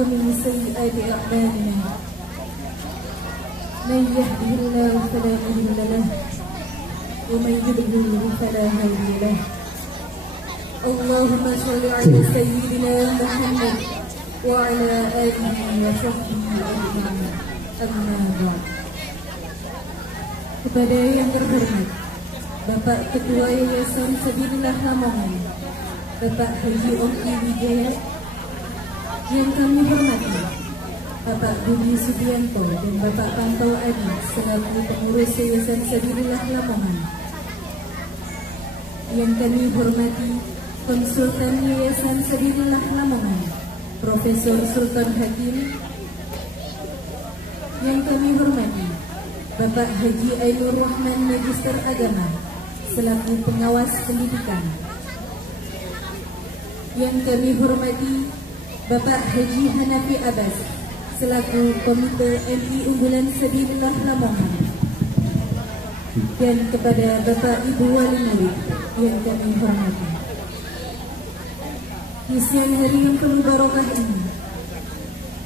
ومن سيئات أعمالنا من يهده الله فلا مضل له ومن يضلل فلا هادي له. اللهم صل على سيدنا محمد وعلى آله وصحبه أجمعين. Amma ba'd. Kepada yang terhormat Bapak Ketua Yayasan Sabilillah Lamongan, Bapak Haji Oki Wijaya, yang kami hormati Bapak Budi Subianto dan Bapak Pantau Adi selaku pengurus Yayasan Sabilillah Lamongan, yang kami hormati Konsultan Yayasan Sabilillah Lamongan, Profesor Sultan Hakim, yang kami hormati Bapak Haji Ainur Rahman Magister Agama selaku pengawas pendidikan, yang kami hormati Bapak Haji Hanafi Abbas selaku Komite MI Unggulan Sabilillah Lamongan, dan kepada Bapak Ibu Wali Murid yang kami hormati. Di siang hari yang penuh barokah ini,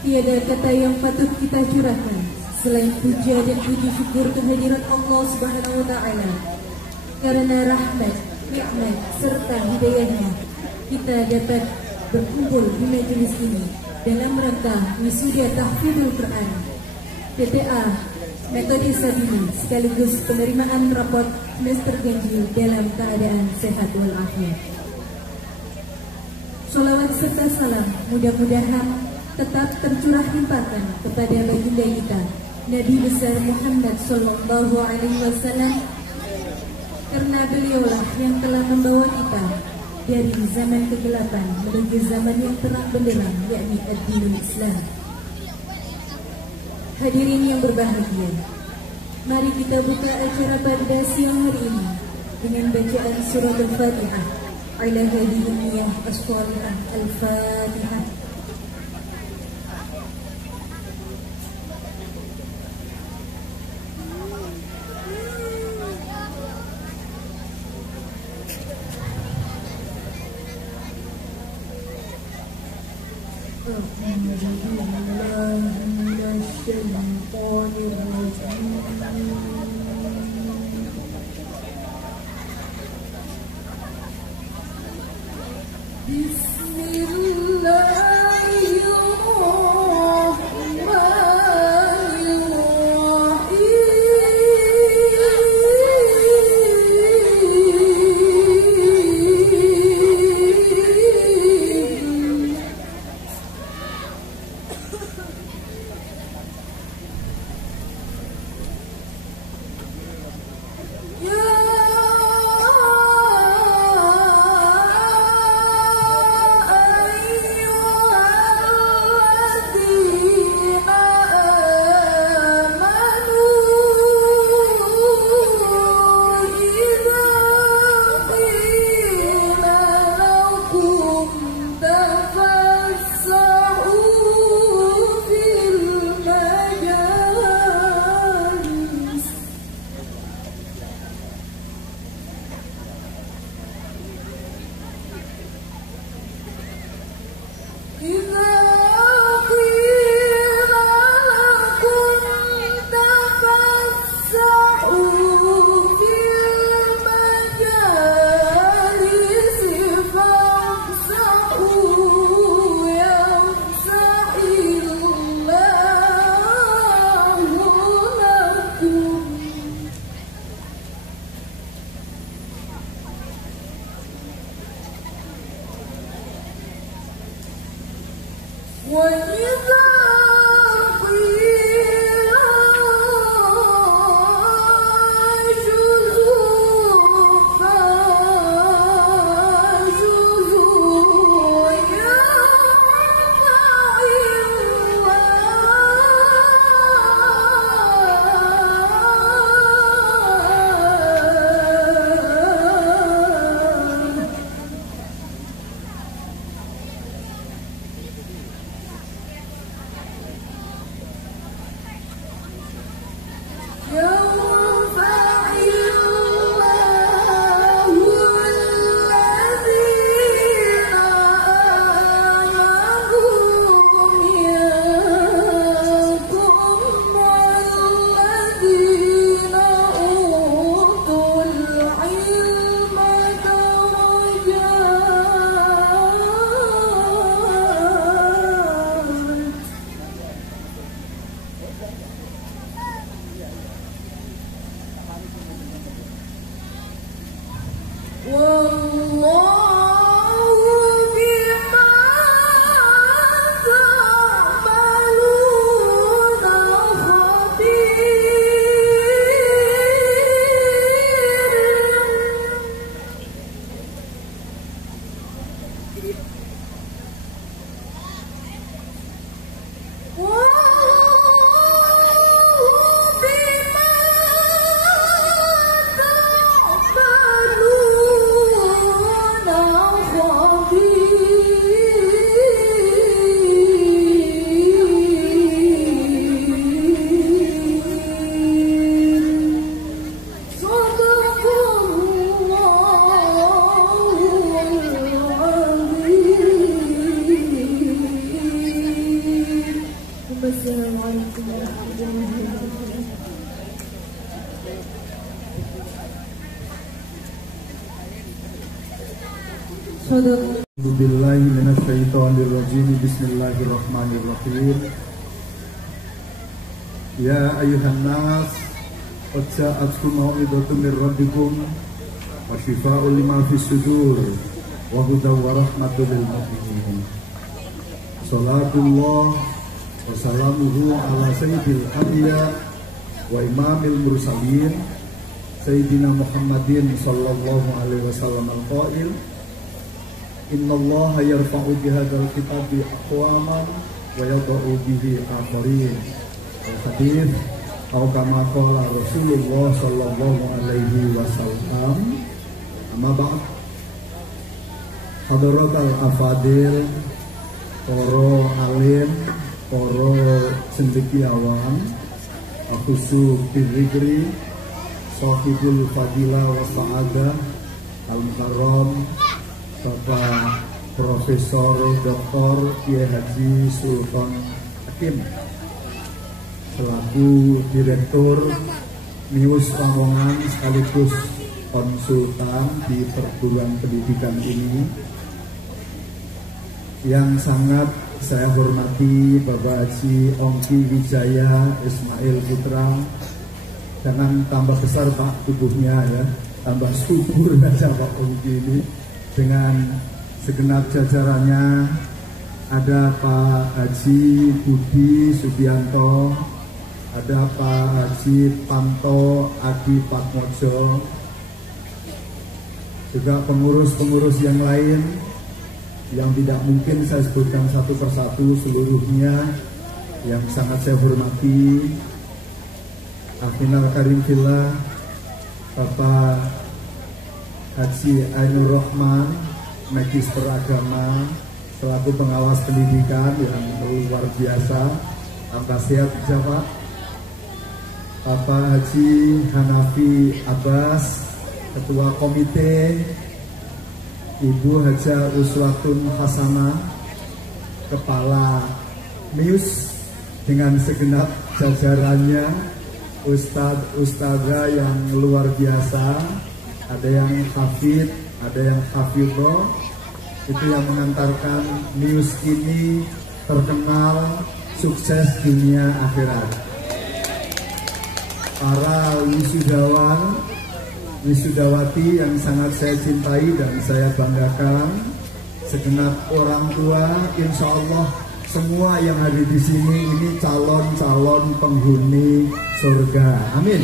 tiada kata yang patut kita curahkan selain puja dan puji syukur kehadiran Allah Subhanahu wa Ta'ala. Karena rahmat, nikmat serta hidayahnya, kita dapat berkumpul di majelis ini dalam rangka wisuda tahfidzul Quran PTA Metode Sabili sekaligus penerimaan raport semester ganjil dalam keadaan sehat walafiat. Sholawat serta salam mudah-mudahan tetap tercurah limpahkan kepada baginda kita Nabi besar Muhammad sallallahu alaihi wasallam, karena beliaulah yang telah membawa kita dari zaman kegelapan menuju zaman yang terang benderang, yakni ad-dinul Islam. Hadirin yang berbahagia, mari kita buka acara pada siang hari ini dengan bacaan surah Al-Fatihah. Ala hadiyah as-salihah Al-Fatihah. Billahi minasyaitonir rajim. Bismillahirrahmanirrahim. Ya ayuhan nas, qad ja'atkum mau'izatun mir rabbikum wa shifaa'un lima fis sudur wa hudaw wa rahmatul lil mu'minin. Salatullah wa salamuhu ala sayyidil anbiya wa imamil mursalin Sayyidina Muhammadin sallallahu alaihi wasallam al-qail innallaha yarfa'u bihadzal kitabi aqwaman wa yadh'u bihi akharin. Al-hadits atau kama qala Rasulullah sallallahu alaihi wasallam. Amma ba'd. Hadratul afadil, para alim, para cendekiawan, khusus dirigri Sahibul Fadilah wa Sa'adah Al-Mukarram Bapak Profesor Dr. Kiai Haji Sultan Hakim selaku Direktur Mius Lamongan sekaligus konsultan di perguruan pendidikan ini, yang sangat saya hormati Bapak Haji Ongki Wijaya Ismail Putra. Jangan tambah besar Pak tubuhnya ya, tambah subur aja Pak Ongki ini. Dengan segenap jajarannya, ada Pak Haji Budi Subianto, ada Pak Haji Panto Adi Patmojo, juga pengurus-pengurus yang lain yang tidak mungkin saya sebutkan satu persatu seluruhnya, yang sangat saya hormati. Afinal Karim Fillah, Bapak Haji Ainur Rahman, Magister Agama, selaku pengawas pendidikan yang luar biasa, tambah sehat Jawa. Bapak Haji Hanafi Abbas, Ketua Komite, Ibu Haja Uswatun Hasanah, Kepala Mius dengan segenap jajarannya, Ustadzah yang luar biasa, ada yang hafid, ada yang hafidho, itu yang mengantarkan Mius ini terkenal sukses dunia akhirat. Para wisudawan, wisudawati yang sangat saya cintai dan saya banggakan, segenap orang tua, insya Allah semua yang ada di sini ini calon-calon penghuni surga. Amin.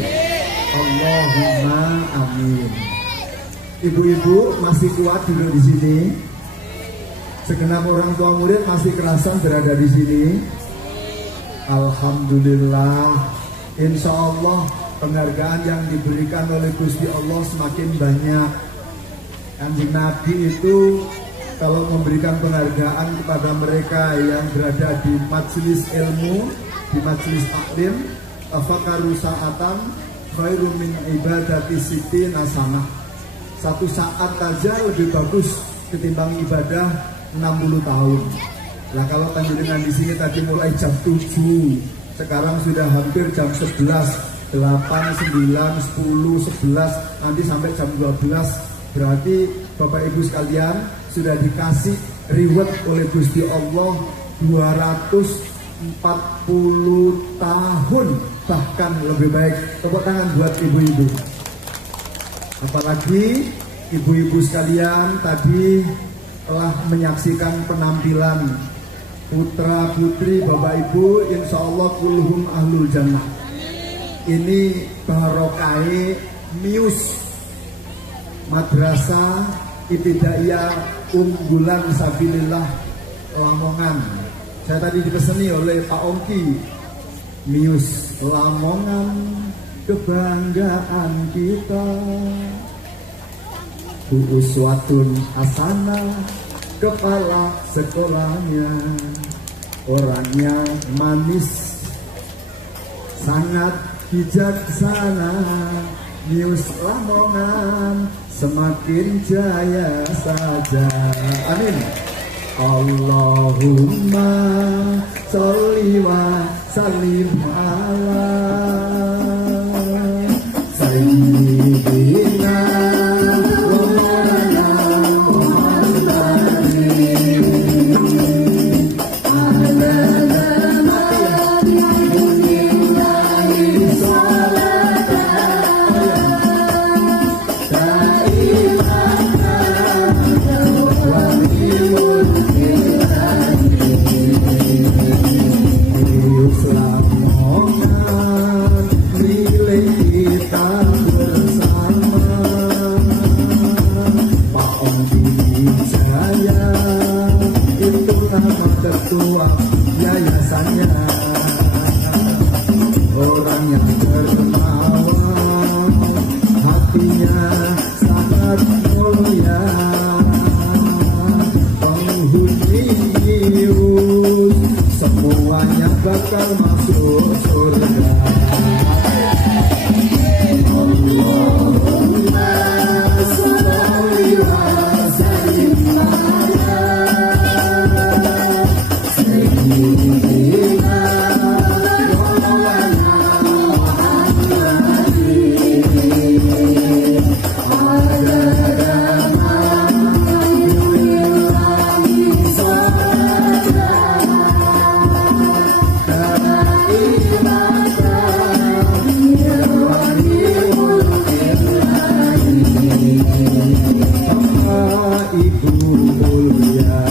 Allahumma amin. Ibu-ibu masih kuat duduk di sini. Segenap orang tua murid masih kerasan berada di sini. Alhamdulillah. Insya Allah penghargaan yang diberikan oleh Gusti Allah semakin banyak. Kanjeng Nabi itu kalau memberikan penghargaan kepada mereka yang berada di majelis ilmu, di majelis taklim, tafakaru sa'atan khairum min ibadati siti nasanah. Satu saat saja lebih bagus ketimbang ibadah 60 tahun. Nah kalau panjenengan di sini tadi mulai jam 7, sekarang sudah hampir jam 11, 8, 9, 10, 11, nanti sampai jam 12. Berarti Bapak Ibu sekalian sudah dikasih reward oleh Gusti Allah 240 tahun, bahkan lebih baik. Tepuk tangan buat ibu-ibu. Apalagi ibu-ibu sekalian tadi telah menyaksikan penampilan putra putri Bapak Ibu, insya Allah kulluhum ahlul jannah. Ini barokai Mius Madrasah Ibtidaiyah Unggulan Sabilillah Lamongan. Saya tadi dipeseni oleh Pak Ongki, Mius Lamongan kebanggaan kita, Bu Uswatun Hasanah kepala sekolahnya, orangnya manis sangat bijaksana. Mius Lamongan semakin jaya saja. Amin. Allahumma sholli wa sallim ala sayyidina wa maulana Muhammad sangat mulia, penghuni semuanya bakal masuk surga. Allahumma sholli wa sallim ala sayyidina maulana Muhammadin adada ma yu'illahi Ibu mulia,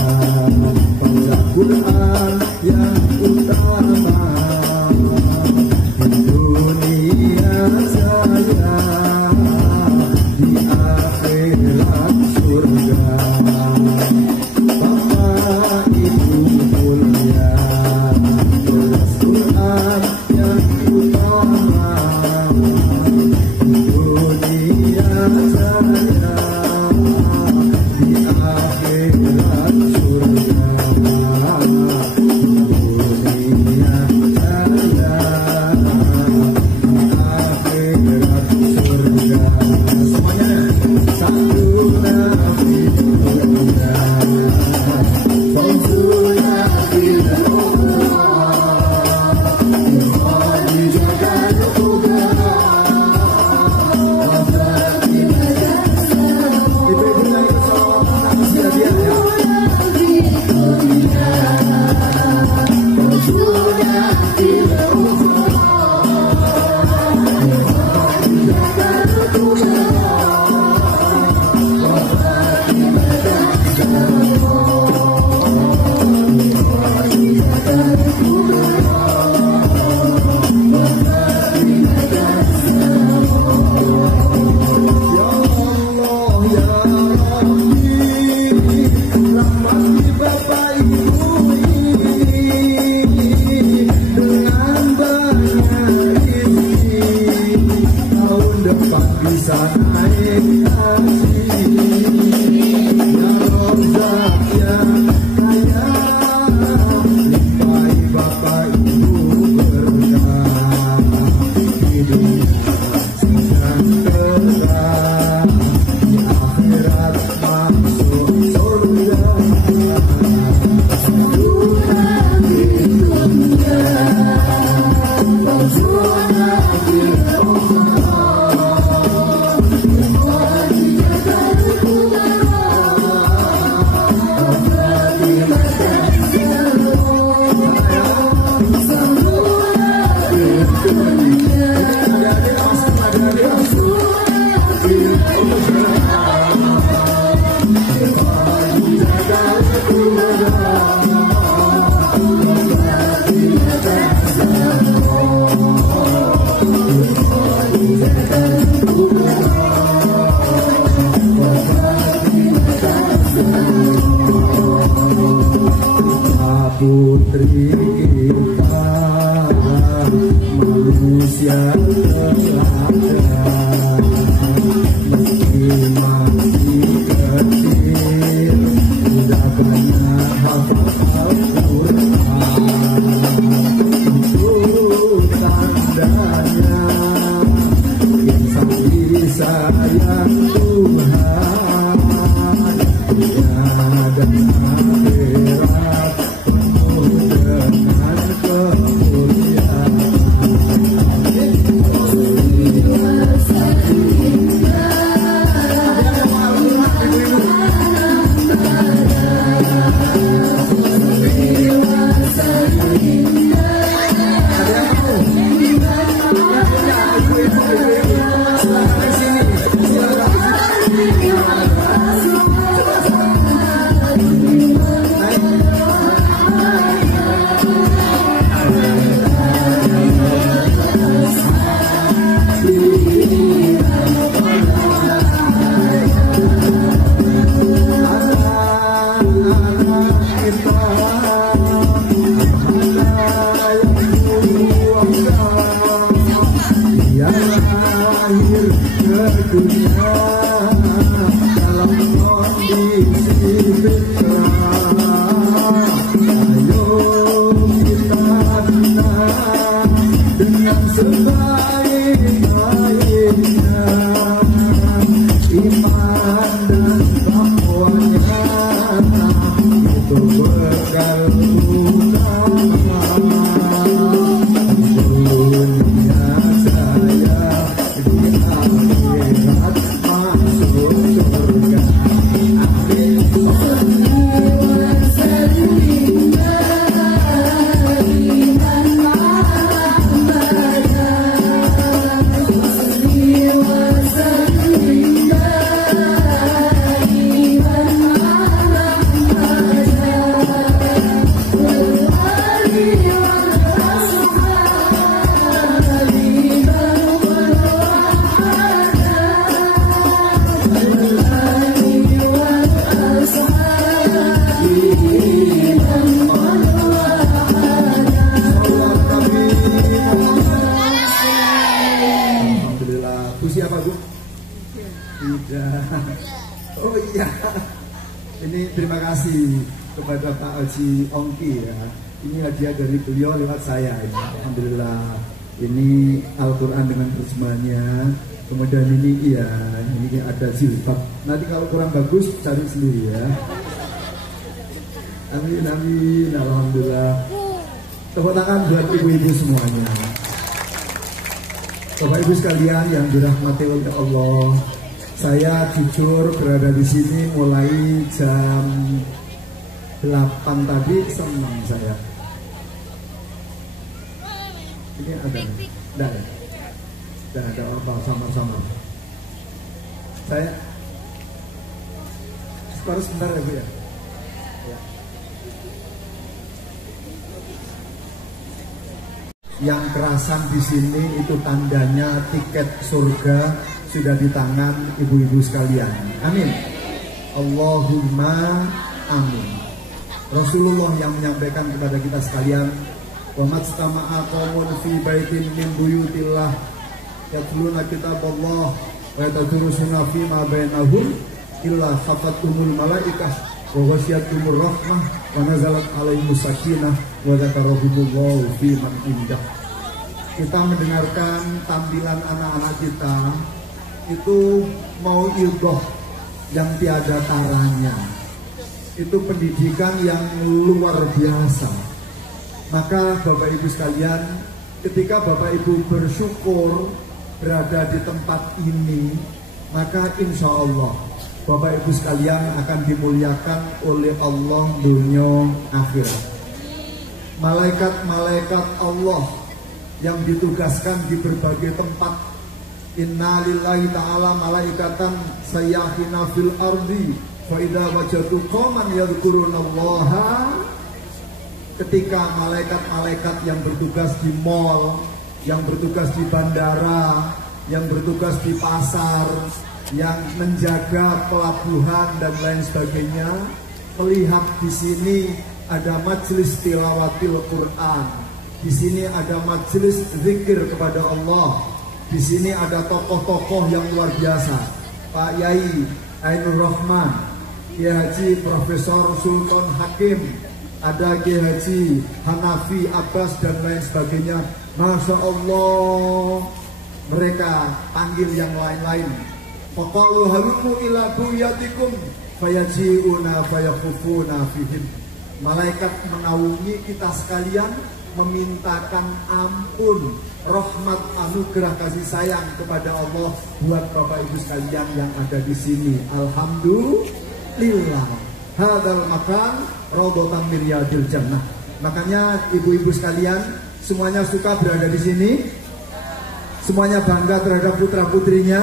baca Quran yang utama, di dunia saya, di akhirat surga. Bapak Ibu mulia, baca Quran yang utama, di dunia saya, di akhirat surga. Dunia saya, di akhirat surga. Semuanya satu nabi mulia, fawzuna bil bisa naik haji, ya Rozak ya kaya, limpahi Bapak Ibu berkah, di dunia sejahtera, di akhirat masuk surga. Putri kita manusia teladan, meski masih kecil sudah banyak hafal Al-Quran. Itu tandanya insan disayang Tuhan, dunia dan akhirat penuh dengan Oh iya. Ini terima kasih kepada Pak Haji Ongki ya. Ini hadiah dari beliau lewat saya ini. Alhamdulillah. Ini Al-Quran dengan terjemahannya. Kemudian ini iya, ini ada jilbab. Nanti kalau kurang bagus cari sendiri ya. Amin amin. Alhamdulillah. Tepuk tangan buat ibu-ibu semuanya. Bapak Ibu sekalian yang dirahmati oleh Allah, saya jujur berada di sini mulai jam 8 tadi, senang saya. Ini ada, tidak ada apa sama-sama. Saya harus sebentar ya Bu ya. Yang kerasan di sini itu tandanya tiket surga sudah di tangan ibu-ibu sekalian. Amin. Allahumma amin. Rasulullah yang menyampaikan kepada kita sekalian, wa majtama'a qaumun fi baitin min buyutillah yatluna kitaballah wa yatadurusuna fi ma bainahum illa khafatumul malaikah wa ghasyiatumur rahmah wa nazalat alaihimus sakinah wa dzakarahumullahu fi man indah. Kita mendengarkan tampilan anak-anak kita itu mau ilgoh yang tiada taranya. Itu pendidikan yang luar biasa. Maka Bapak Ibu sekalian, ketika Bapak Ibu bersyukur berada di tempat ini, maka insya Allah Bapak Ibu sekalian akan dimuliakan oleh Allah dunia akhirat. Malaikat-malaikat Allah yang ditugaskan di berbagai tempat. Inna lillahi ta'ala malaikatan sayyahina fil ardi fa idza wajadu qauman yadhkurunallaha. Ketika malaikat-malaikat yang bertugas di mall, yang bertugas di bandara, yang bertugas di pasar, yang menjaga pelabuhan dan lain sebagainya, melihat di sini ada majelis tilawatil Quran, di sini ada majelis zikir kepada Allah, di sini ada tokoh-tokoh yang luar biasa, Pak Yai Ainur Rahman, Kiai Haji Profesor Sultan Hakim, ada Kiai Haji Hanafi Abbas dan lain sebagainya. Masya Allah, mereka panggil yang lain-lain. Faqalu halumu ila buyatikum fayaji'una fayakhufuna fihim. Malaikat menaungi kita sekalian, memintakan ampun, rahmat, anugerah, kasih sayang kepada Allah buat Bapak Ibu sekalian yang ada di sini. Alhamdulillah. Hadzal makan raudhatan min riyadil jannah. Makanya ibu-ibu sekalian semuanya suka berada di sini. Semuanya bangga terhadap putra-putrinya.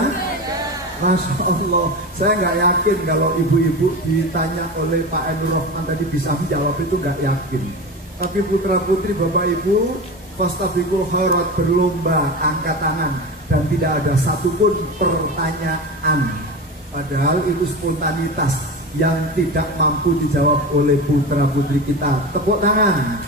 Masya Allah, saya nggak yakin kalau ibu-ibu ditanya oleh Pak Ainur Rahman tadi bisa menjawab, itu nggak yakin. Tapi putra-putri Bapak Ibu fastabiqul khairat, berlomba angkat tangan dan tidak ada satupun pertanyaan. Padahal itu spontanitas yang tidak mampu dijawab oleh putra-putri kita. Tepuk tangan.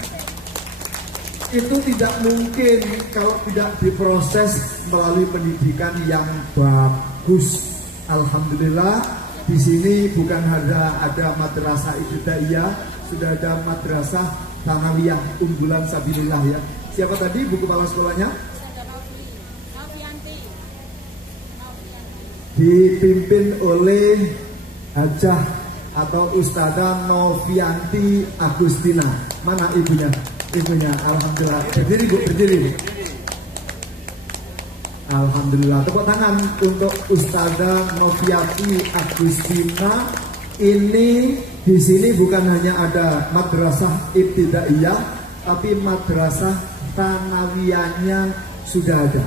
Itu tidak mungkin kalau tidak diproses melalui pendidikan yang bagus. Alhamdulillah di sini bukan ada madrasah ibtidaiyah, sudah ada madrasah Tanawiyah unggulan sabilillah ya. Siapa tadi bu kepala sekolahnya? Dipimpin oleh Hajah atau Ustazah Novianti Agustina. Mana ibunya? Ibunya, alhamdulillah. Berdiri bu, berdiri. Alhamdulillah. Tepuk tangan untuk Ustazah Novianti Agustina. Ini di sini bukan hanya ada madrasah ibtidaiyah, tapi madrasah tanawiyahnya sudah ada,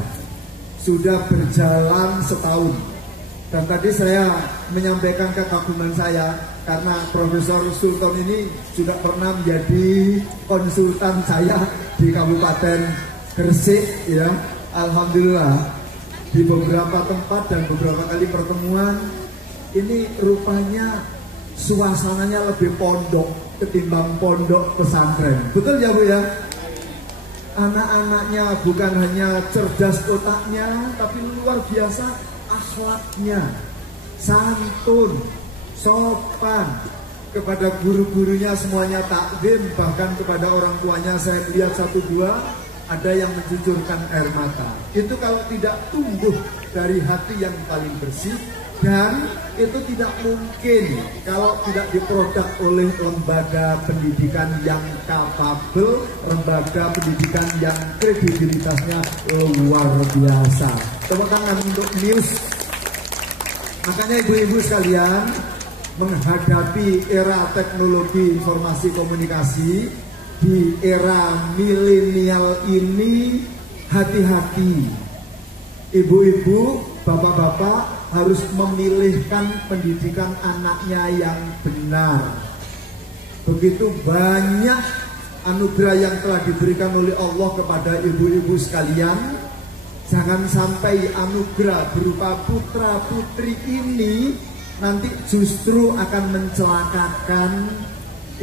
sudah berjalan setahun. Dan tadi saya menyampaikan kekaguman saya karena Profesor Sultan ini sudah pernah menjadi konsultan saya di Kabupaten Gresik ya. Alhamdulillah di beberapa tempat dan beberapa kali pertemuan ini rupanya suasananya lebih pondok ketimbang pondok pesantren. Betul ya Bu ya? Anak-anaknya bukan hanya cerdas otaknya, tapi luar biasa akhlaknya. santun, sopan, kepada guru-gurunya semuanya takdim, bahkan kepada orang tuanya saya lihat satu dua ada yang mencucurkan air mata. Itu kalau tidak tumbuh dari hati yang paling bersih, dan itu tidak mungkin kalau tidak diproduk oleh lembaga pendidikan yang kapabel, lembaga pendidikan yang kredibilitasnya luar biasa. Tepuk tangan untuk News. Makanya ibu-ibu sekalian, menghadapi era teknologi informasi komunikasi di era milenial ini, hati-hati. Ibu-ibu, bapak-bapak harus memilihkan pendidikan anaknya yang benar. Begitu banyak anugerah yang telah diberikan oleh Allah kepada ibu-ibu sekalian. Jangan sampai anugerah berupa putra-putri ini nanti justru akan mencelakakan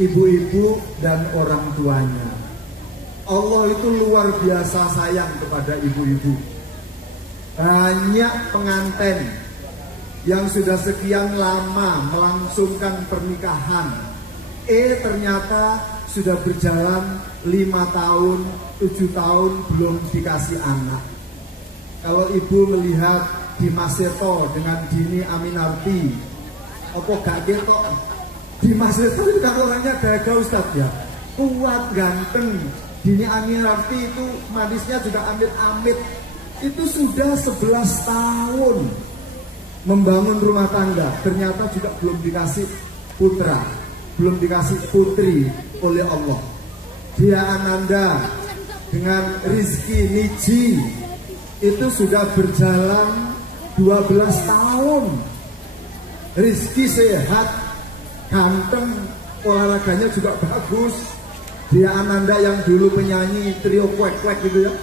ibu-ibu dan orang tuanya. Allah itu luar biasa sayang kepada ibu-ibu. Banyak pengantin yang sudah sekian lama melangsungkan pernikahan, ternyata sudah berjalan 5 tahun, 7 tahun belum dikasih anak. Kalau ibu melihat Dimas Seto dengan Dini Aminarti, apa gak ketok? Dimas Seto itu kan orangnya gagah Ustadz ya, kuat, ganteng. Dini Aminarti itu manisnya juga amit-amit. Itu sudah 11 tahun membangun rumah tangga, ternyata juga belum dikasih putra, belum dikasih putri oleh Allah. Dia Ananda dengan Rizky Niji itu sudah berjalan 12 tahun. Rizky sehat, ganteng, olahraganya juga bagus. Dia Ananda yang dulu penyanyi trio kwek-kwek gitu ya,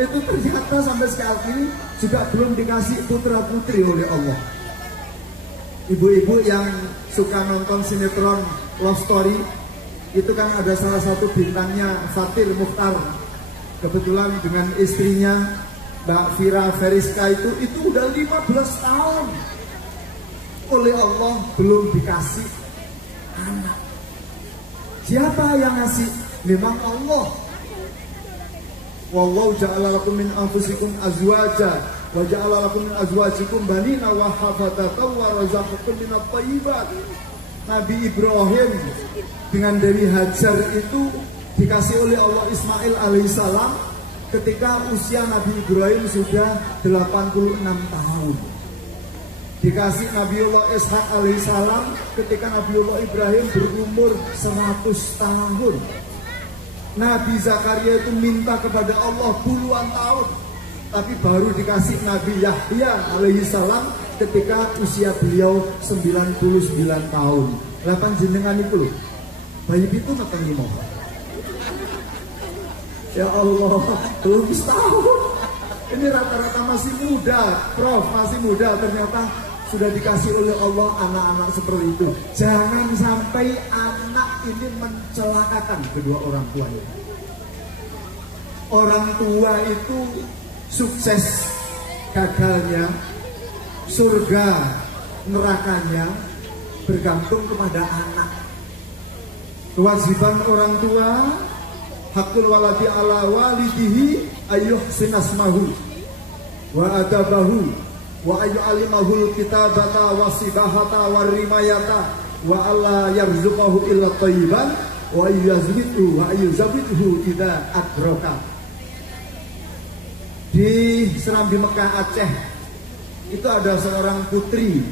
itu ternyata sampai sekarang ini juga belum dikasih putra putri oleh Allah. Ibu-ibu yang suka nonton sinetron Love Story, itu kan ada salah satu bintangnya Fatir Mukhtar, kebetulan dengan istrinya Mbak Vira Veriska itu udah 15 tahun oleh Allah belum dikasih anak. Siapa yang ngasih? Memang Allah. Wallahu ja'ala lakum min anfusikum azwaja wa ja'ala lakum min azwajikum banina wa hafadatan wa razaqakum minat thayyibat. Nabi Ibrahim dengan Dewi Hajar itu dikasih oleh Allah Ismail alaihissalam ketika usia Nabi Ibrahim sudah 86 tahun. Dikasih Nabiullah Ishak alaihissalam ketika Nabiullah Ibrahim berumur 100 tahun. Nabi Zakaria itu minta kepada Allah puluhan tahun, tapi baru dikasih Nabi Yahya alaihissalam ketika usia beliau 99 tahun. 8 jenengan itu loh, bayi itu matang limo. Ya Allah, belum setahun. Ini rata-rata masih muda, Prof, masih muda, ternyata sudah dikasih oleh Allah anak-anak seperti itu. Jangan sampai anak ini mencelakakan kedua orang tuanya. Orang tua itu sukses gagalnya, surga nerakanya bergantung kepada anak. Kewajiban orang tua, hakul waladi ala walidihi ayyuhsinasmahu wa adabahu wa ayu alimahul kitabata wa sibahata wa rimayata wa alla yarzuqahu illa thayyiban wa ayyazwidu wa ayyuzawidhu idha adroka. Di Serambi Mekah Aceh itu ada seorang putri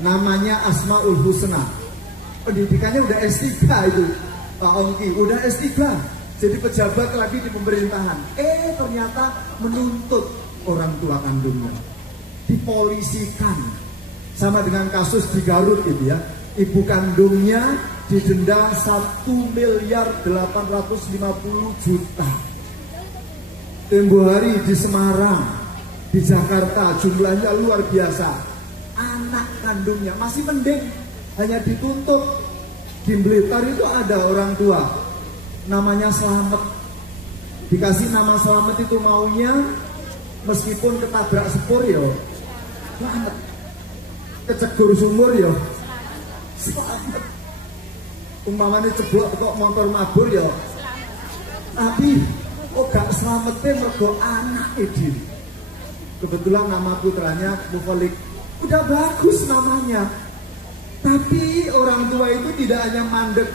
namanya Asmaul Husna. Pendidikannya udah S3 itu Pak Ongki, udah S3, jadi pejabat lagi di pemerintahan. Ternyata menuntut orang tua kandungnya, dipolisikan, sama dengan kasus di Garut gitu ya. Ibu kandungnya didenda 1.850.000.000. Tempo hari di Semarang, di Jakarta jumlahnya luar biasa. Anak kandungnya masih mending, hanya dituntut. Di Blitar itu ada orang tua namanya Slamet, dikasih nama Slamet itu maunya meskipun ketabrak sepur ya selamat. kecegur sumur ya selamat. Umpamane ceblok kok motor mabur ya. Tapi gak selamatnya mergo anak dhewe. Kebetulan nama putranya Mufalik. Udah bagus namanya. Tapi orang tua itu tidak hanya mandek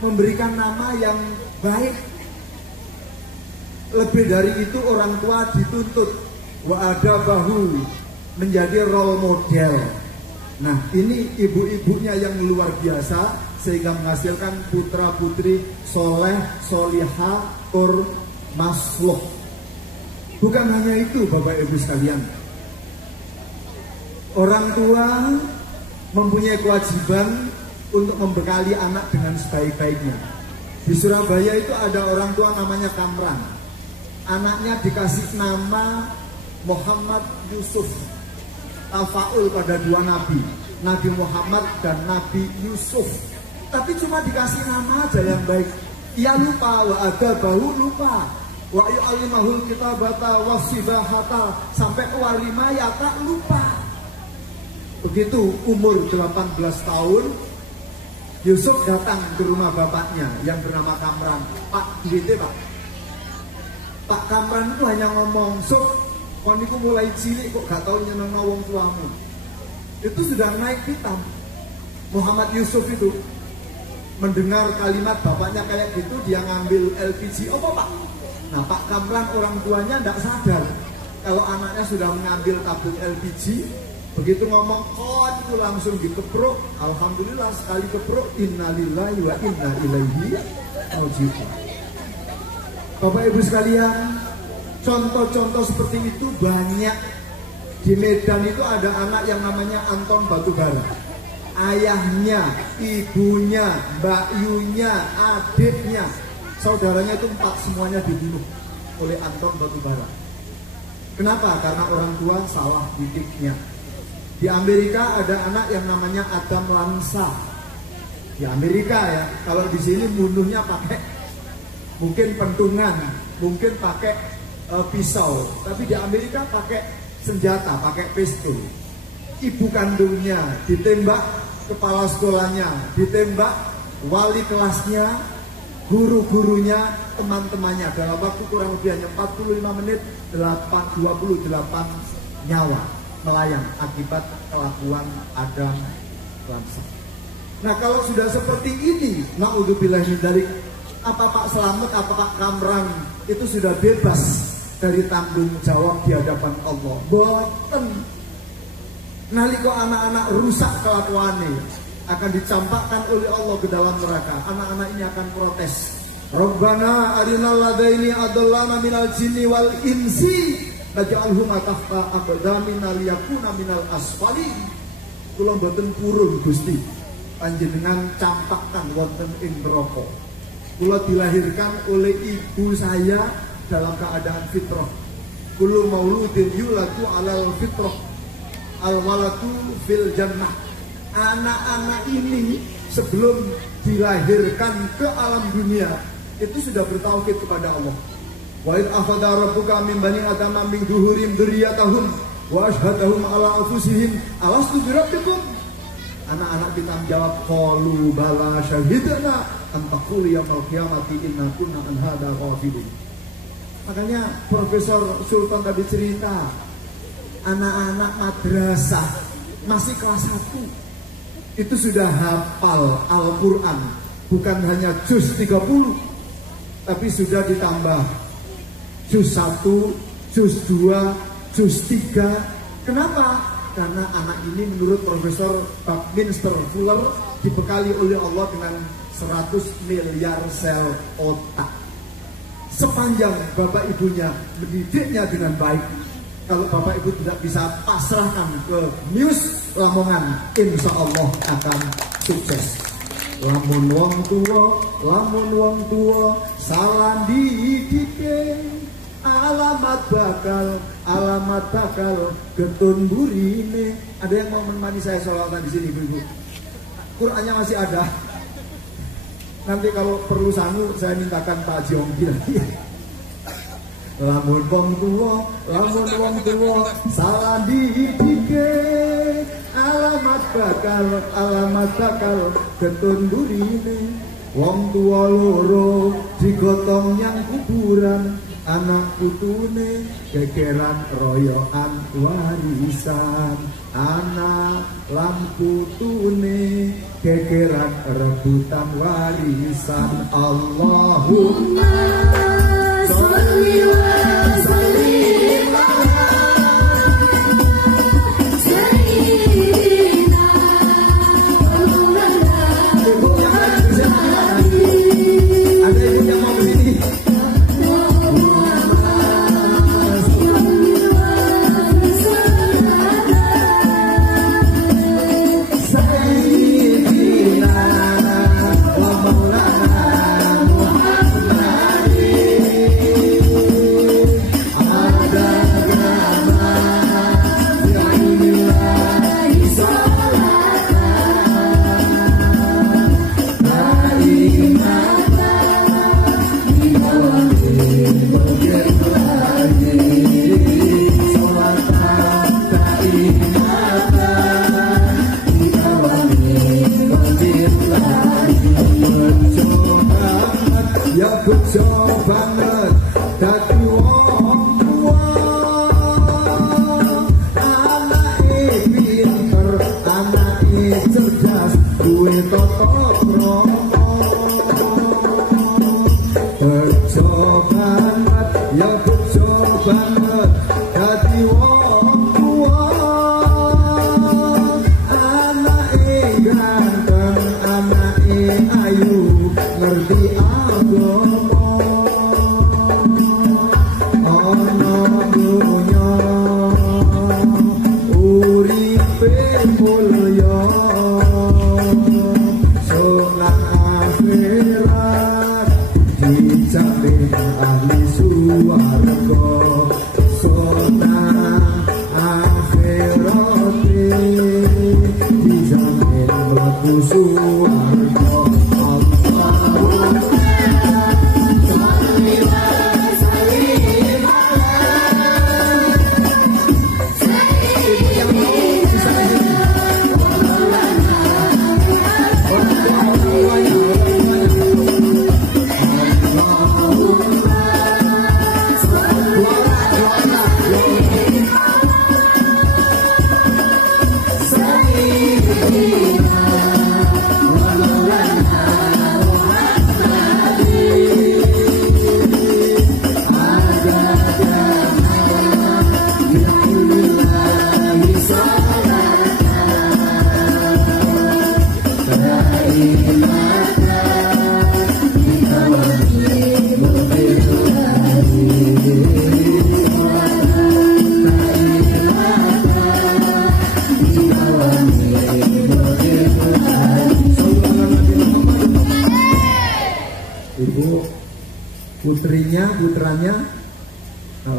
memberikan nama yang baik. Lebih dari itu orang tua dituntut wa ada bahu menjadi role model. Nah ini ibu-ibunya yang luar biasa sehingga menghasilkan putra putri soleh, solihah, masluh. Bukan hanya itu Bapak Ibu sekalian, orang tua mempunyai kewajiban untuk membekali anak dengan sebaik-baiknya. Di Surabaya itu ada orang tua namanya Kamran. Anaknya dikasih nama Muhammad Yusuf. Tafaul pada dua nabi, Nabi Muhammad dan Nabi Yusuf. Tapi cuma dikasih nama aja yang baik. Ia lupa, wa ada bahu lupa, wa yu'allimahul kitabata wasibahata, sampai walimayata lupa. Begitu umur 18 tahun, Yusuf datang ke rumah bapaknya yang bernama Kamran. Pak, duitnya Pak. Pak Kamran itu hanya ngomong, Sob, koniku mulai cilik kok gak tahu nyeneng wong tuamu. Itu sudah naik hitam. Muhammad Yusuf itu mendengar kalimat bapaknya kayak gitu, dia ngambil LPG. Oh Pak. Nah Pak Kamran orang tuanya tidak sadar kalau anaknya sudah mengambil tabung LPG. Begitu ngomong kon itu langsung dikeprok. Alhamdulillah sekali keprok, innalillahi wa inna ilaihi raji'un. Bapak Ibu sekalian, contoh-contoh seperti itu banyak. Di Medan itu ada anak yang namanya Anton Batubara. Ayahnya, ibunya, Mbak Yunya, adiknya, saudaranya itu 4 semuanya dibunuh oleh Anton Batubara. Kenapa? Karena orang tua salah didiknya. Di Amerika ada anak yang namanya Adam Lanza. Di Amerika ya, kalau di sini bunuhnya pakai mungkin pentungan, mungkin pakai pisau, tapi di Amerika pakai senjata, pakai pistol. Ibu kandungnya ditembak, kepala sekolahnya ditembak, wali kelasnya, guru-gurunya, teman-temannya. Dalam waktu kurang lebih hanya 45 menit, 28 nyawa melayang akibat kelakuan Adam Lanza. Nah kalau sudah seperti ini, naudzubillah min dzalik, apa Pak Slamet, apa Pak Kamran itu sudah bebas dari tanggung jawab di hadapan Allah? Boten. Nalika anak-anak rusak kelakuannya akan dicampakkan oleh Allah ke dalam neraka. Anak-anak ini akan protes. Rabbana arinal ladaini adallana minal jinni wal insi naj'alhuma tahta aqdamina liyakuna minal asfalin. Kula mboten purun Gusti panjenengan campakkan wonten ing neraka. Kula dilahirkan oleh ibu saya dalam keadaan fitrah. Kullu mauludin yuladu alal fitrah, al waladu fil jannah. Anak-anak ini sebelum dilahirkan ke alam dunia itu sudah bertauhid kepada Allah. Wa id akhadha rabbuka min bani adama min zuhurim dzurriyyatahum wa ashhadahum ala anfusihim alastu bi rabbikum. Anak-anak kita menjawab qalu bala syahidna an taqulu yaumil qiyamati inna kunna an hadza ghafilin. Makanya Profesor Sultan tadi cerita, anak-anak madrasah masih kelas 1 itu sudah hafal Al-Quran, bukan hanya juz 30 tapi sudah ditambah juz 1, juz 2, juz 3. Kenapa? Karena anak ini menurut Profesor Buckminster Fuller dibekali oleh Allah dengan 100 miliar sel otak. Sepanjang bapak ibunya mendidiknya dengan baik, kalau bapak ibu tidak bisa pasrahkan ke News Lamongan, insya Allah akan sukses. Lamun wong tua salah didike, alamat bakal getun burine. Ada yang mau menemani saya sholawatan di sini, ibu-ibu? Qurannya masih ada. Nanti kalau perlu sangu saya mintakan Pak Jonggi lagi. lamun wong tuwa salah didike alamat bakal ketun burine. Wong tua loro digotong nyang kuburan, anak putune gegeran royoan warisan. Anak lan putune gegeran rebutan warisan. Allahumma sholli wa sallim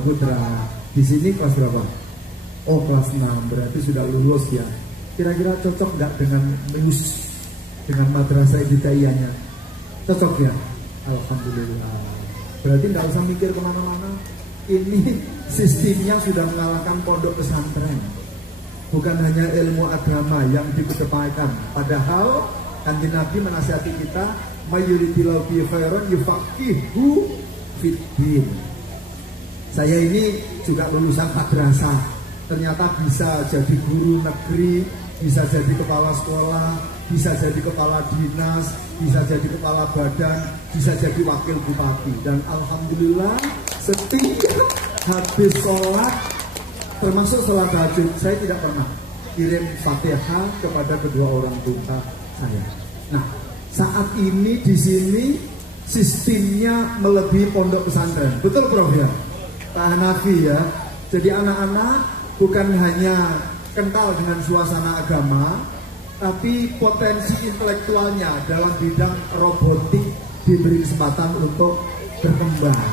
putra. Di sini kelas berapa? Oh, kelas 6, berarti sudah lulus ya. Kira-kira cocok nggak dengan MEUS, dengan madrasah ibtidaiyahnya? Cocok ya? Alhamdulillah. Berarti nggak usah mikir kemana-mana. Ini sistemnya sudah mengalahkan pondok pesantren. Bukan hanya ilmu agama yang dikedepankan. Padahal Kanjeng Nabi menasihati kita, mayuridillahu bihi khairan yufaqihu fiddin. Saya ini juga lulusan madrasah, ternyata bisa jadi guru negeri, bisa jadi kepala sekolah, bisa jadi kepala dinas, bisa jadi kepala badan, bisa jadi wakil bupati. Dan alhamdulillah setiap habis sholat, termasuk sholat tahajud, saya tidak pernah kirim Fatihah kepada kedua orang tua saya. Nah, saat ini di sini sistemnya melebihi pondok pesantren, betul Prof ya? Pak Hanafi ya. Jadi anak-anak bukan hanya kental dengan suasana agama, tapi potensi intelektualnya dalam bidang robotik diberi kesempatan untuk berkembang.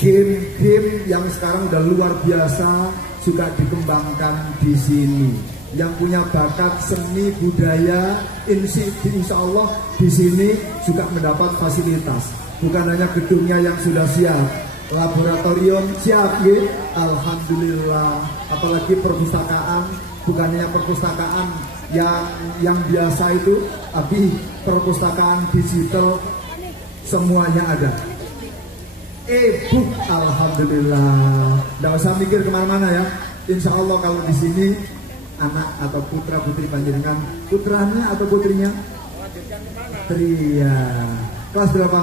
Game-game yang sekarang udah luar biasa juga dikembangkan di sini. Yang punya bakat seni budaya, insya Allah di sini juga mendapat fasilitas. Bukan hanya gedungnya yang sudah siap, laboratorium siap ya. Alhamdulillah. Apalagi perpustakaan, bukannya perpustakaan yang biasa itu, tapi perpustakaan digital semuanya ada. E-book, alhamdulillah. Nggak usah mikir kemana-mana ya. Insya Allah kalau di sini anak atau putra putri panjenengan, putranya atau putrinya? Putri ya. Kelas berapa?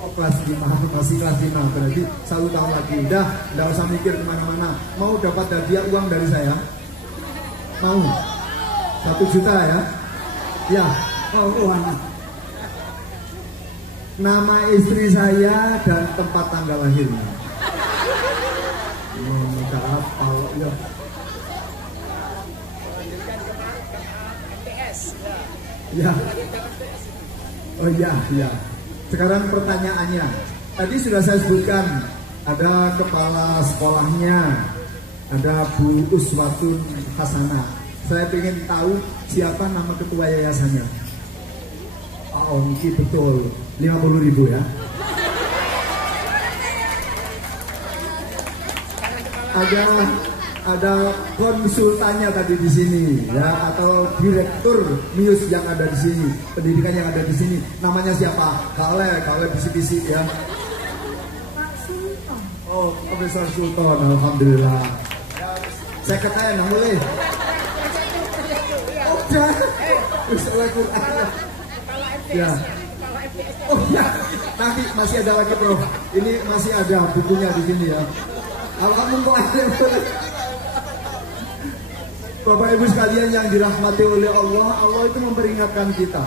Oh, kelas 5, masih kelas 5. Berarti 1 tahun lagi. Udah, nggak usah mikir kemana-mana. Mau dapat hadiah uang dari saya? Mau? 1 juta ya? Ya, mau uang. Nama istri saya dan tempat tanggal lahirnya. Minta apa ya? Ya. Oh iya, ya. Sekarang pertanyaannya. Tadi sudah saya sebutkan, ada kepala sekolahnya, ada Bu Uswatun Hasanah. Saya ingin tahu siapa nama ketua yayasannya. Oh, ini betul. 50.000 ya. Ada konsultannya tadi di sini ya, atau direktur MIUS yang ada di sini, pendidikan yang ada di sini. Namanya siapa? Kale bisik-bisik ya. Pak Sultan. Oh, Profesor Sultan, alhamdulillah. Saya katakan boleh. Udah. Ya. Oh ya, nanti masih ada lagi Prof. Ini masih ada bukunya di sini ya. Alhamdulillah. Bapak Ibu sekalian yang dirahmati oleh Allah, Allah itu memperingatkan kita.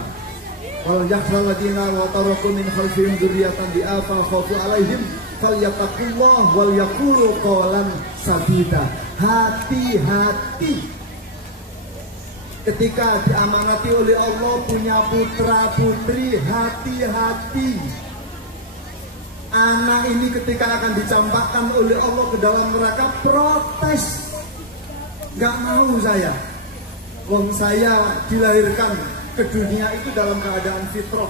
Wal yakhshal ladina wa taraku min khalfihim dzurriyyatan di'afa khaufu 'alaihim falyattaqullah wal yaqulu qawlan sadida. Hati-hati ketika diamanati oleh Allah punya putra putri, hati-hati. Anak ini ketika akan dicampakkan oleh Allah ke dalam neraka, protes. Gak mau saya. Wong saya dilahirkan ke dunia itu dalam keadaan fitrah.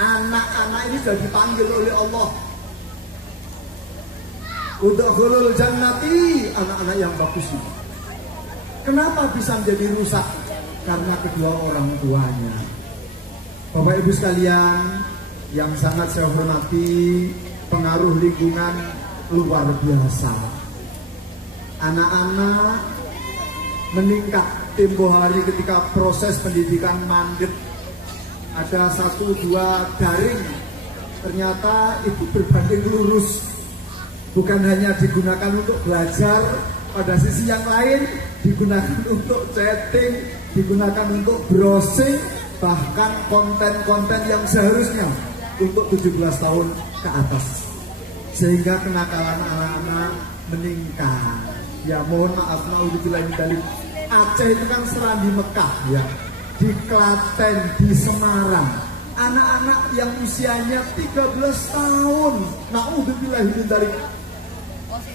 Anak-anak ini sudah dipanggil oleh Allah. Udkhulul jannati, anak-anak yang bagus ini. Kenapa bisa menjadi rusak? Karena kedua orang tuanya. Bapak Ibu sekalian yang sangat saya hormati, pengaruh lingkungan luar biasa. Anak-anak meningkat tempo hari ketika proses pendidikan mandek. Ada 1-2 daring, ternyata itu berbanding lurus. Bukan hanya digunakan untuk belajar, pada sisi yang lain digunakan untuk chatting, digunakan untuk browsing, bahkan konten-konten yang seharusnya untuk 17 tahun ke atas. Sehingga kenakalan anak-anak meningkat. Ya mohon maaf, naudzubillah min dzalik. Aceh itu kan Serambi Mekah ya. Di Klaten, di Semarang, anak-anak yang usianya 13 tahun, naudzubillah min dzalik,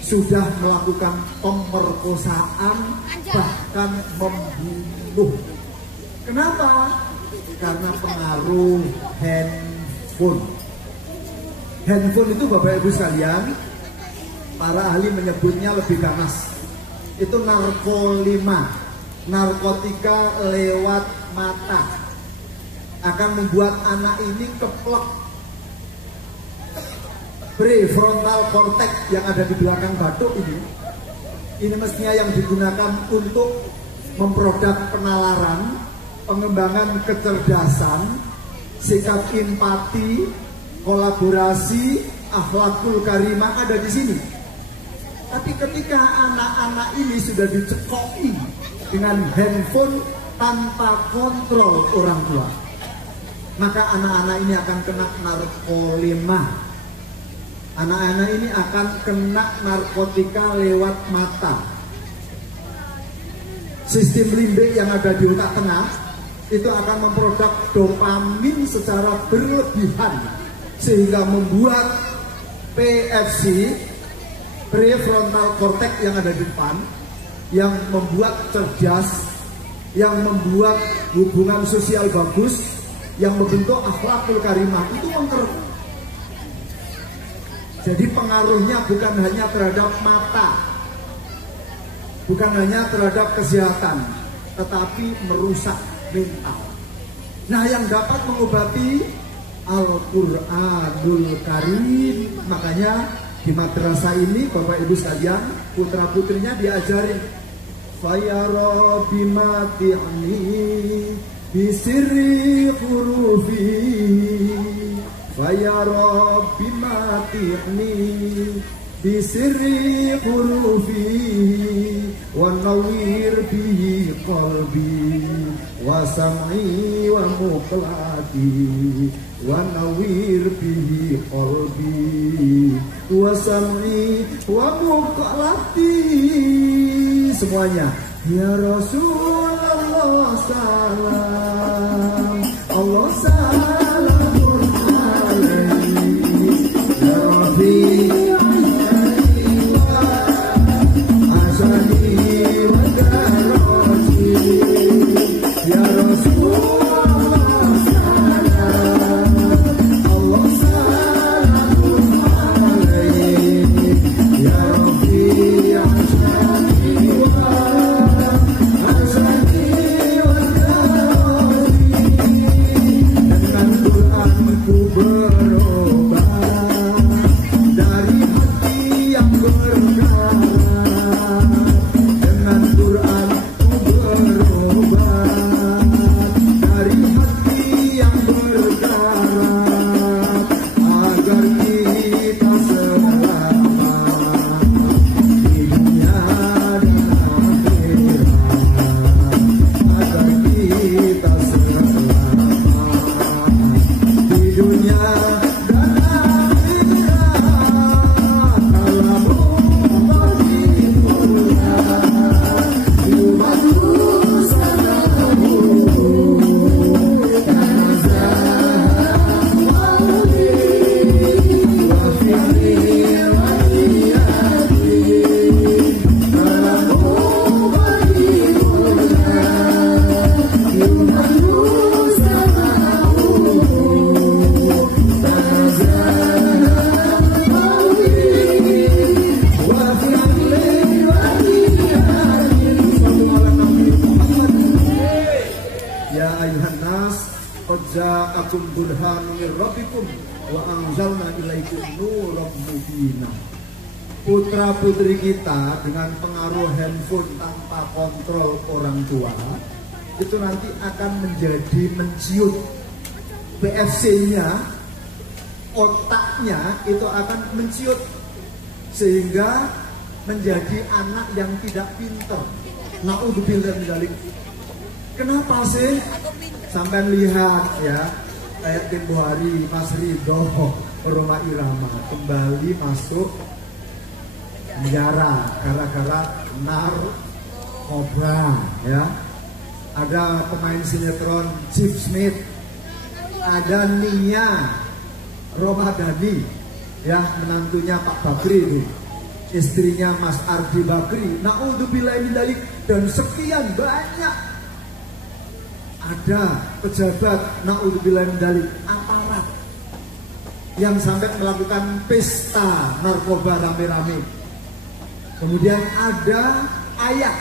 sudah melakukan pemerkosaan, bahkan membunuh. Kenapa? Karena pengaruh handphone. Handphone itu Bapak Ibu sekalian, para ahli menyebutnya lebih ganas. Itu narkolima, narkotika lewat mata. Akan membuat anak ini keplek. Prefrontal cortex yang ada di belakang batuk ini mestinya yang digunakan untuk memproduk penalaran, pengembangan kecerdasan, sikap empati, kolaborasi, akhlakul karimah ada di sini. Tapi ketika anak-anak ini sudah dicekoki dengan handphone tanpa kontrol orang tua, maka anak-anak ini akan kena narkolima. Anak-anak ini akan kena narkotika lewat mata. Sistem limbik yang ada di otak tengah itu akan memproduk dopamin secara berlebihan, sehingga membuat PFC, prefrontal cortex yang ada di depan, yang membuat cerdas, yang membuat hubungan sosial bagus, yang membentuk akhlakul karimah itu mengkerut. Jadi pengaruhnya bukan hanya terhadap mata, bukan hanya terhadap kesehatan, tetapi merusak mental. Nah, yang dapat mengobati Al-Quranul Karim. Makanya di madrasah ini Bapak Ibu sekalian, putra putrinya diajarin Faya Rabbi mati'ni bisirri hurufi, Faya Rabbi mati'ni bisirri hurufi, wa nawwir bihi qalbi wa sam'i wa muqlati, wa nawwir bihi qalbi wa sam'i wa muqlati. Semuanya ya Rasulullah salam, Allah salamun alaihi ya Rabbi ja'akum burhanun min rabbikum wa anzalna ilaikum nuran mubina. Putra putri kita dengan pengaruh handphone tanpa kontrol orang tua itu nanti akan menjadi menciut PFC-nya, otaknya itu akan menciut sehingga menjadi anak yang tidak pintar. Naudzubillah min dzalik. Kenapa sih? Sampai lihat ya, kayak tempo hari Mas Ridho Roma Irama kembali masuk penjara gara-gara narkoba ya. Ada pemain sinetron Chief Smith, ada Nia Romadhani ya, menantunya Pak Bakri itu, istrinya Mas Ardi Bakri. Naudzubillah min dzalik. Dan sekian banyak ada pejabat, naudzubillah min dzalik, aparat yang sampai melakukan pesta narkoba rame-rame. Kemudian ada ayah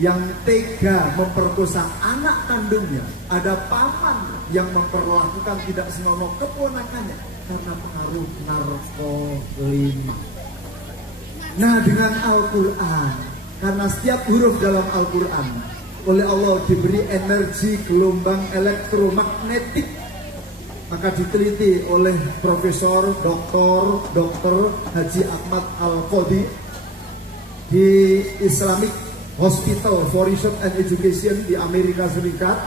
yang tega memperkosa anak kandungnya, ada paman yang memperlakukan tidak senonoh keponakannya karena pengaruh narkoba. Nah, dengan Al-Quran, karena setiap huruf dalam Al-Quran oleh Allah diberi energi gelombang elektromagnetik, maka diteliti oleh Profesor Dr. Haji Ahmad Al-Qadi di Islamic Hospital for Research and Education di Amerika Serikat.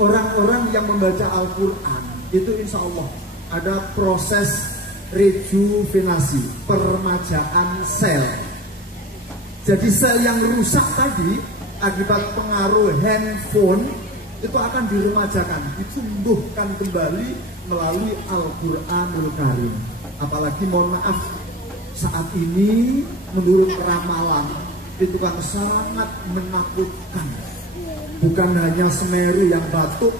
Orang-orang yang membaca Al-Quran itu insya Allah ada proses rejuvenasi, peremajaan sel. Jadi sel yang rusak tadi akibat pengaruh handphone itu akan diremajakan, ditumbuhkan kembali melalui Al-Quranul Karim. Apalagi mohon maaf, saat ini menurut ramalan itu kan sangat menakutkan. Bukan hanya Semeru yang batuk,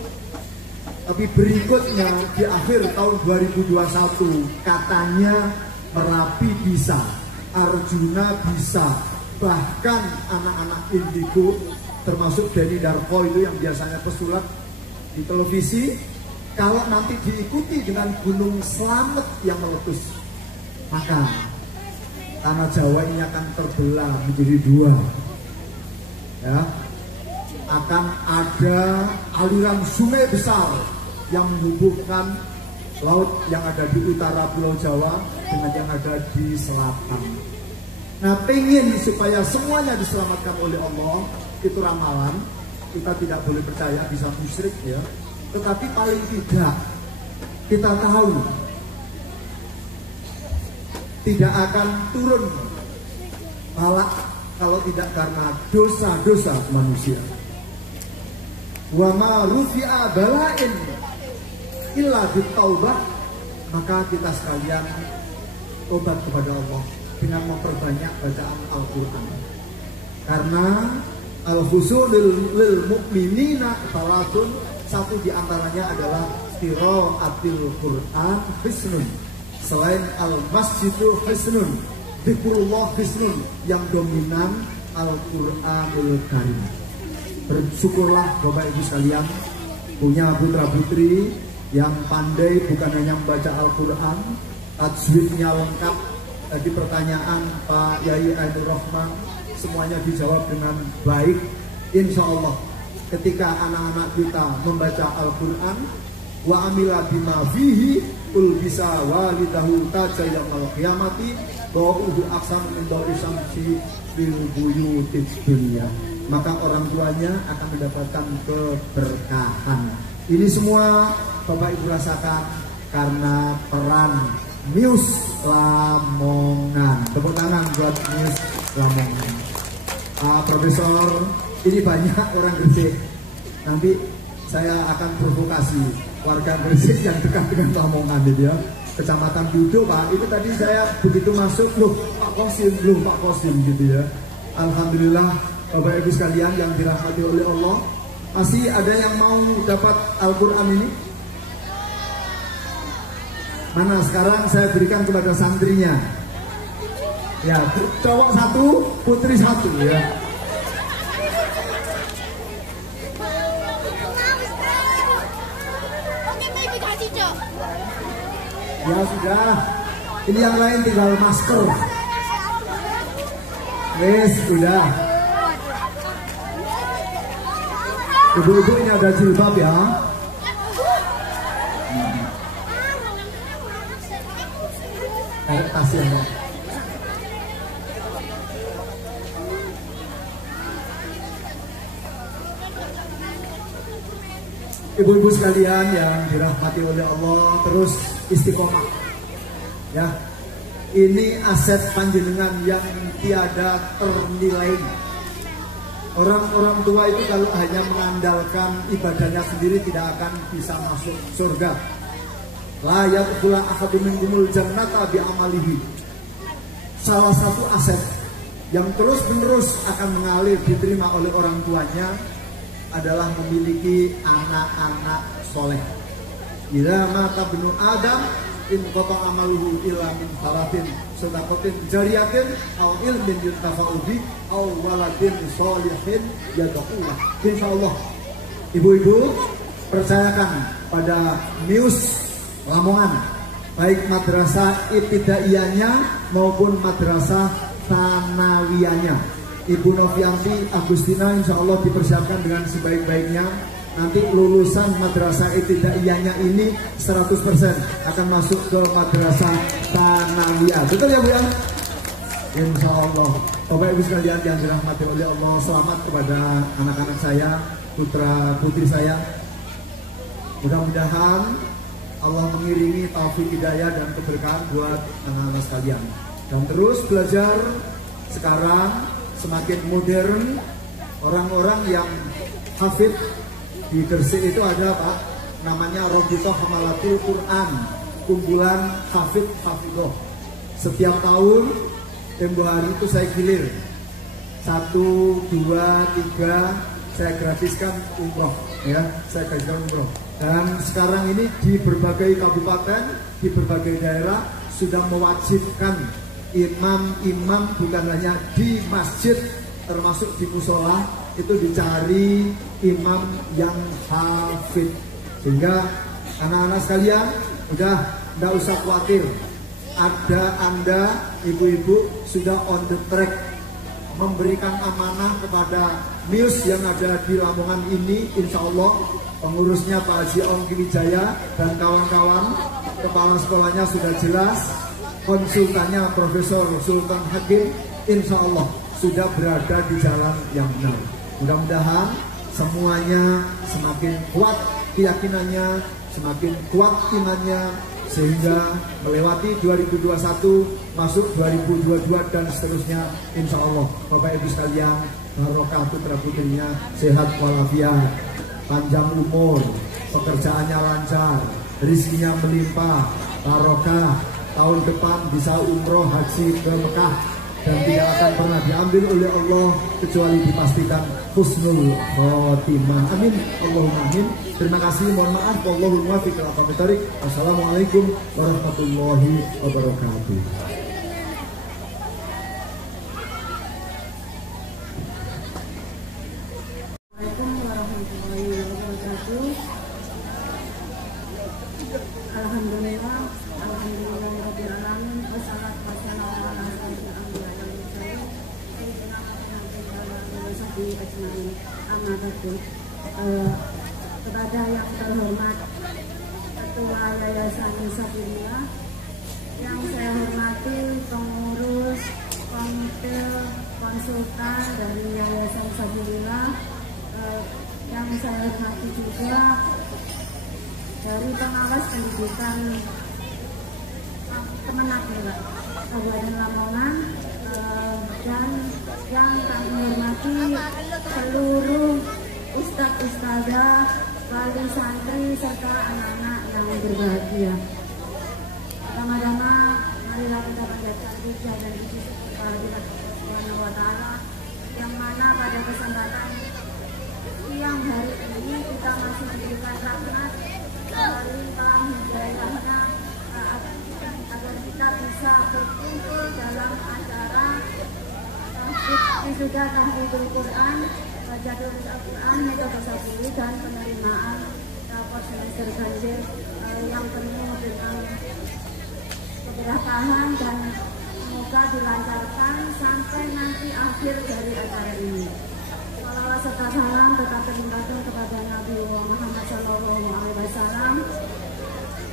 Tapi berikutnya di akhir tahun 2021 katanya Merapi bisa, Arjuna bisa, bahkan anak-anak indigo termasuk Denny Darko itu yang biasanya pesulap di televisi, kalau nanti diikuti dengan Gunung Slamet yang meletus, maka tanah Jawa ini akan terbelah menjadi dua. Ya, akan ada aliran sungai besar yang menghubungkan laut yang ada di utara Pulau Jawa dengan yang ada di selatan. Nah, pengen supaya semuanya diselamatkan oleh Allah, itu ramalan. Kita tidak boleh percaya, bisa musyrik ya. Tetapi paling tidak kita tahu tidak akan turun balak kalau tidak karena dosa-dosa manusia. Wa ma rufi'a bala'in illa bitaubah, maka kita sekalian tobat kepada Allah dengan memperbanyak bacaan Al-Quran. Karena al-husulil lil mu'minina salatun, satu diantaranya adalah qiraatil Quran hisnun. Selain al-masjidu hisnun, zikrullah hisnun, yang dominan Al-Quranul Karim. Bersyukurlah Bapak Ibu sekalian punya putra putri yang pandai bukan hanya membaca Al-Quran, tajwidnya lengkap. Tadi pertanyaan Pak Yai Ainur Rahman semuanya dijawab dengan baik. Insya Allah ketika anak-anak kita membaca Al-Quran, wa amila bima fihi ul bisa walidahu taja yaumil qiyamati ba'uhu aksan min dawi samsi bil buyutid dunya, maka orang tuanya akan mendapatkan keberkahan. Ini semua Bapak Ibu rasakan karena peran News Lamongan. Tepuk tangan buat News Lamongan. Profesor, ini banyak orang Gresik. Nanti saya akan provokasi warga Gresik yang dekat dengan Lamongan gitu ya. Kecamatan Dudo Pak, itu tadi saya begitu masuk, loh Pak Kosim gitu ya. Alhamdulillah Bapak Ibu sekalian yang dirahmati oleh Allah, masih ada yang mau dapat Al-Quran ini? Mana sekarang saya berikan kepada santrinya. Ya, cowok satu, putri satu ya. Ya sudah, ini yang lain tinggal masker. Wes, sudah. Ibu-ibu ini ada jilbab ya. Kasih ya. Ibu-ibu sekalian yang dirahmati oleh Allah, terus istiqomah ya. Ini aset panjenengan yang tiada ternilai. Orang-orang tua itu kalau hanya mengandalkan ibadahnya sendiri tidak akan bisa masuk surga. La yadkhulu ahadun minkumul jannata bi amalihi. Salah satu aset yang terus-menerus akan mengalir diterima oleh orang tuanya adalah memiliki anak-anak soleh. Ila mata benu Adam in qata amaluhu illa min salatin sadaqatin jariyatin aw ilmin yuntafa'u bi aw waladin sholihin yad'ulah. Insyaallah ibu-ibu percayakan pada News Lamongan, baik madrasah ibtidaiyahnya maupun madrasah sanawiyahnya. Ibu Novianti Agustina insya Allah dipersiapkan dengan sebaik-baiknya. Nanti lulusan madrasah ibtidaiyahnya ini 100% akan masuk ke madrasah sanawiyah. Betul ya Bu ya? Insya Allah. Bapak Ibu sekalian yang dirahmati oleh Allah, selamat kepada anak-anak saya, putra putri saya. Mudah-mudahan Allah mengiringi taufik hidayah dan keberkahan buat anak-anak sekalian. Dan terus belajar. Sekarang semakin modern, orang-orang yang hafid di Gresik itu ada Pak, namanya Robitoh Hamalatul Quran, kumpulan hafid-hafidoh. Setiap tahun tempo hari itu saya gilir 1, 2, 3 saya gratiskan umroh ya, saya gratiskan umroh. Dan sekarang ini di berbagai kabupaten, di berbagai daerah sudah mewajibkan imam-imam bukan hanya di masjid, termasuk di musola itu dicari imam yang hafid. Sehingga anak-anak sekalian udah tidak usah khawatir. Ada Anda ibu-ibu sudah on the track memberikan amanah kepada MIUS yang ada di Lamongan ini. Insya Allah pengurusnya Pak Haji Ongki Wijaya dan kawan-kawan, kepala sekolahnya sudah jelas, konsultannya Profesor Sultan Hakim, insya Allah sudah berada di jalan yang benar. Mudah-mudahan semuanya semakin kuat keyakinannya, semakin kuat imannya, sehingga melewati 2021 masuk 2022 dan seterusnya, insya Allah Bapak Ibu sekalian, barokah putra putrinya sehat walafiat, panjang umur, pekerjaannya lancar, rezekinya melimpah, barokah, tahun depan bisa umroh haji ke Mekah dan tidak akan pernah diambil oleh Allah kecuali dipastikan husnul khotimah. Amin, Allahumma amin. Terima kasih, mohon maaf, wallahul muwaffiq ila aqwamit thoriq. Wassalamualaikum warahmatullahi wabarakatuh. Assalamualaikum warahmatullahi wabarakatuh. Alhamdulillah, alhamdulillahirabbil alamin, wassalatu wassalamu ala asyrofil anbiya'i wal mursalin sayyidina Muhammadin wa sahbihi ajmain. Amma ba'du. Kepada yang terhormat Ketua Yayasan Sabilillah, yang saya hormati pengurus komite konsultan dari Yayasan Sabilillah, yang saya hormati juga dari pengawas pendidikan Kemenak Kabupaten Lamongan, dan yang kami hormati seluruh ustadz ustadzah, wali santri serta anak-anak yang berbahagia. Pertama-tama marilah kita panjatkan puja dan puji syukur kehadirat Allah Subhanahu wa taala, yang mana pada kesempatan siang hari ini kita masih diberikan rahmat limpah hidayahnya agar kita bisa berkumpul dalam acara wisuda tahfidzul Quran, baca tulis Al-Quran, metode sabili dan penerimaan rapor semester ganjil yang penuh dengan keberkahan, dan semoga dilancarkan sampai nanti akhir dari acara ini. Salawat serta salam tetap terlimpahkan kepada Nabi Muhammad SAW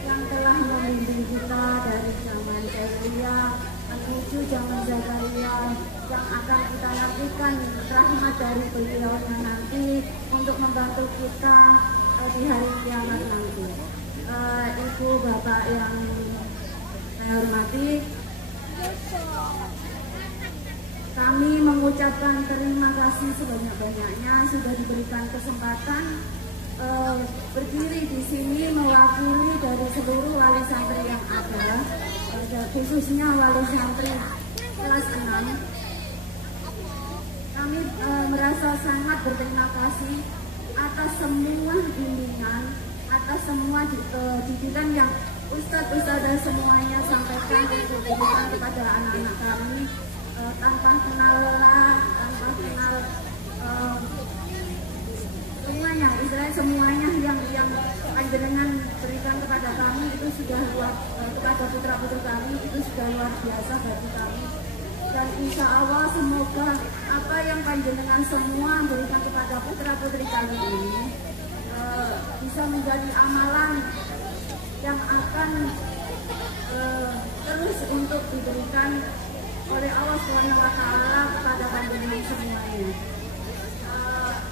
yang telah membimbing kita dari zaman jahiliyah menuju zaman Zakaria, yang akan kita nantikan rahmat dari beliau nanti untuk membantu kita di hari kiamat nanti. Ibu bapak yang saya hormati, kami mengucapkan terima kasih sebanyak-banyaknya sudah diberikan kesempatan berdiri di sini mewakili dari seluruh wali santri yang ada, khususnya wali santri kelas 6. Kami merasa sangat berterima kasih atas semua bimbingan, atas semua didikan yang ustadz-ustadzah semuanya sampaikan untuk diberikan kepada anak-anak kami, tanpa kenal lelah, tanpa kenal semuanya, istilahnya semuanya yang panjenengan berikan kepada kami itu sudah luar, kepada putra-putri kami itu sudah luar biasa bagi kami. Dan insya Allah semoga apa yang panjenengan semua berikan kepada putra-putri kami ini bisa menjadi amalan yang akan terus untuk diberikan oleh Allah Subhanahu wa taala kepada panjenengan semuanya.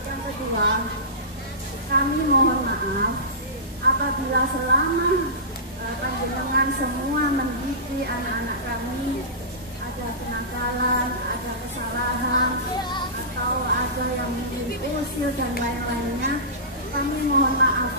Yang kedua, kami mohon maaf apabila selama panjenengan semua mendidik anak-anak kami ada kenakalan, ada kesalahan, atau ada yang mungkin usil dan lain-lainnya, kami mohon maaf